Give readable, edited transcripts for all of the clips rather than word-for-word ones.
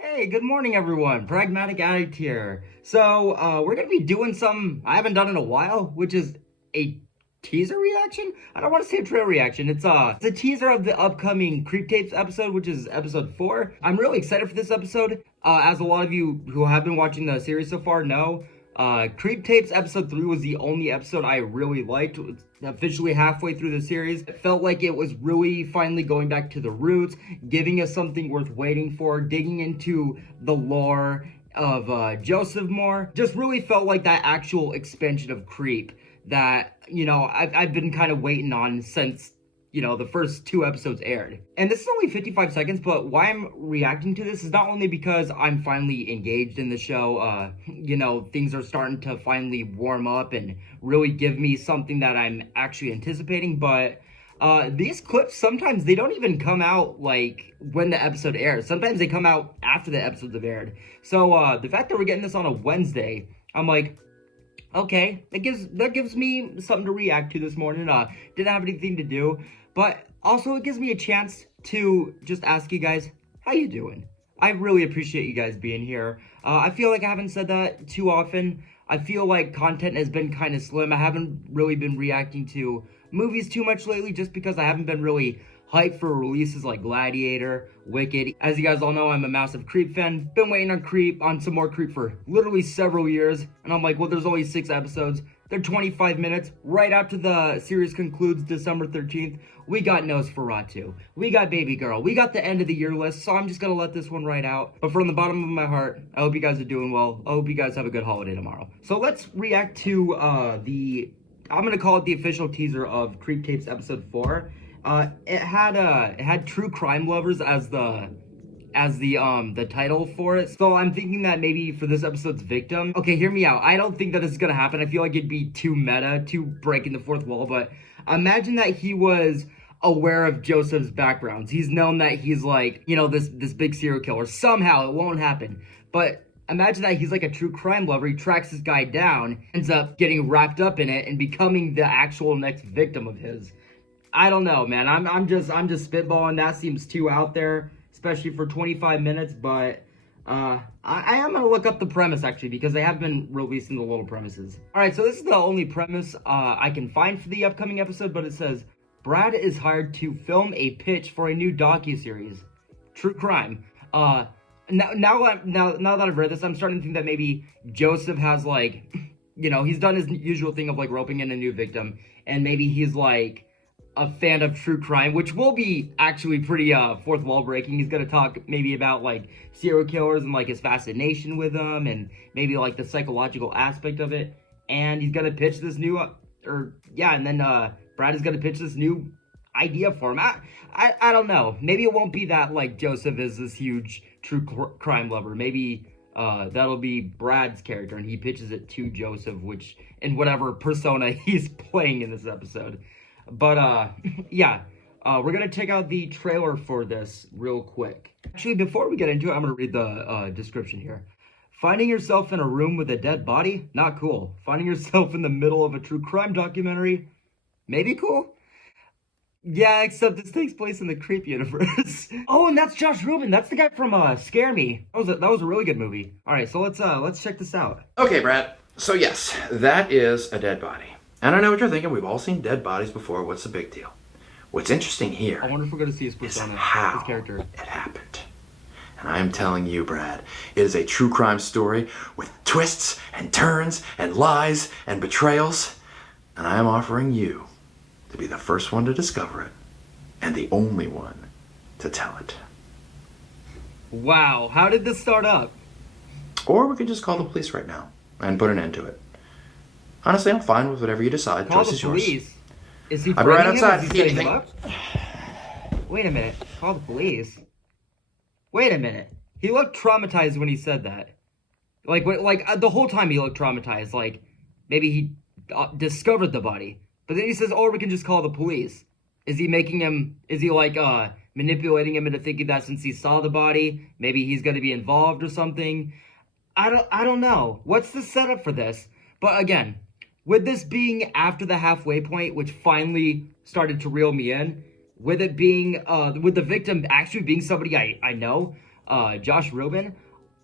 Hey, good morning, everyone. Pragmatic Addict here. We're gonna be doing something I haven't done in a while, which is a teaser reaction. I don't want to say a trail reaction. It's a teaser of the upcoming Creep Tapes episode, which is episode 4. I'm really excited for this episode. As a lot of you who have been watching the series so far know, Creep Tapes episode 3 was the only episode I really liked. It's officially halfway through the series. It felt like it was really finally going back to the roots, giving us something worth waiting for, digging into the lore of Joseph more. Just really felt like that actual expansion of Creep that, I've been kind of waiting on since the first 2 episodes aired. And this is only 55 seconds, but why I'm reacting to this is not only because I'm finally engaged in the show, things are starting to finally warm up and really give me something that I'm actually anticipating, but these clips, sometimes they don't even come out like when the episode airs. Sometimes they come out after the episodes have aired. So the fact that we're getting this on a Wednesday, I'm like, okay, that gives me something to react to this morning. Didn't have anything to do, but also it gives me a chance to just ask you guys, how you doing? I really appreciate you guys being here. I feel like I haven't said that too often. I feel like content has been kind of slim. I haven't really been reacting to movies too much lately just because I haven't been really hyped for releases like Gladiator, Wicked. As you guys all know, I'm a massive Creep fan. Been waiting on some more Creep for literally several years. And I'm like, well, there's only 6 episodes. They're 25 minutes. Right after the series concludes December 13th, we got Nosferatu. We got Baby Girl. We got the end of the year list, so I'm just gonna let this one ride out. But from the bottom of my heart, I hope you guys are doing well. I hope you guys have a good holiday tomorrow. So let's react to I'm gonna call it the official teaser of Creep Tapes episode 4. It had True Crime Lovers as the title for it. So I'm thinking that maybe for this episode's victim. Okay, hear me out. I don't think that this is gonna happen. I feel like it'd be too meta, too breaking the fourth wall, but imagine that he was aware of Joseph's backgrounds. He's known that he's like, this big serial killer. Somehow it won't happen. But imagine that he's like a true crime lover. He tracks this guy down, ends up getting wrapped up in it and becoming the actual next victim of his. I don't know, man. I'm just spitballing. That seems too out there, especially for 25 minutes, but I am gonna look up the premise actually because they have been releasing the little premises. All right, so this is the only premise I can find for the upcoming episode, but it says Brad is hired to film a pitch for a new docuseries, true crime. Now that I've read this, I'm starting to think that maybe Joseph has like, he's done his usual thing of like roping in a new victim, and maybe he's like a fan of true crime, which will be actually pretty fourth wall breaking. He's gonna talk maybe about like serial killers and like his fascination with them, and maybe like the psychological aspect of it. And he's gonna pitch this new, Brad is gonna pitch this new idea for him. I don't know. Maybe it won't be that like Joseph is this huge true crime lover. Maybe that'll be Brad's character, and he pitches it to Joseph, which in whatever persona he's playing in this episode. But we're gonna check out the trailer for this real quick. Actually, before we get into it, I'm gonna read the description here. Finding yourself in a room with a dead body? Not cool. Finding yourself in the middle of a true crime documentary? Maybe cool? Yeah, except this takes place in the Creep universe. Oh, and that's Josh Rubin. That's the guy from Scare Me. That was a really good movie. All right, so let's check this out. Okay, Brad. So yes, that is a dead body. And I know what you're thinking. We've all seen dead bodies before. What's the big deal? What's interesting here I wonder if we're going to see his persona, how his character. It happened. And I'm telling you, Brad, it is a true crime story with twists and turns and lies and betrayals. And I am offering you to be the first one to discover it and the only one to tell it. Wow, how did this start up? Or we could just call the police right now and put an end to it. Honestly, I'm fine with whatever you decide. Call Choice the is yours. police. Is he I'll be right threatening him? outside Is if he you need setting him anything. up? Wait a minute. Call the police. Wait a minute. He looked traumatized when he said that. The whole time he looked traumatized. Like, maybe he discovered the body. But then he says, "Oh, we can just call the police." Is he manipulating him into thinking that since he saw the body, maybe he's going to be involved or something? I don't know. What's the setup for this? But again, with this being after the halfway point, which finally started to reel me in, with it being, with the victim actually being somebody I know, Josh Rubin,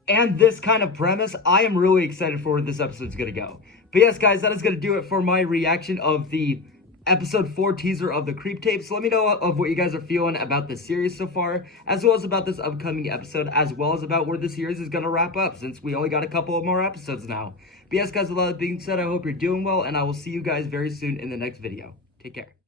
and this kind of premise, I am really excited for where this episode's gonna go. But yes, guys, that is gonna do it for my reaction of the episode 4 teaser of the Creep Tape. So let me know of what you guys are feeling about the series so far, as well as about this upcoming episode, as well as about where the series is gonna wrap up, since we only got a couple of more episodes now. But yes, guys, with all that being said, I hope you're doing well, and I will see you guys very soon in the next video. Take care.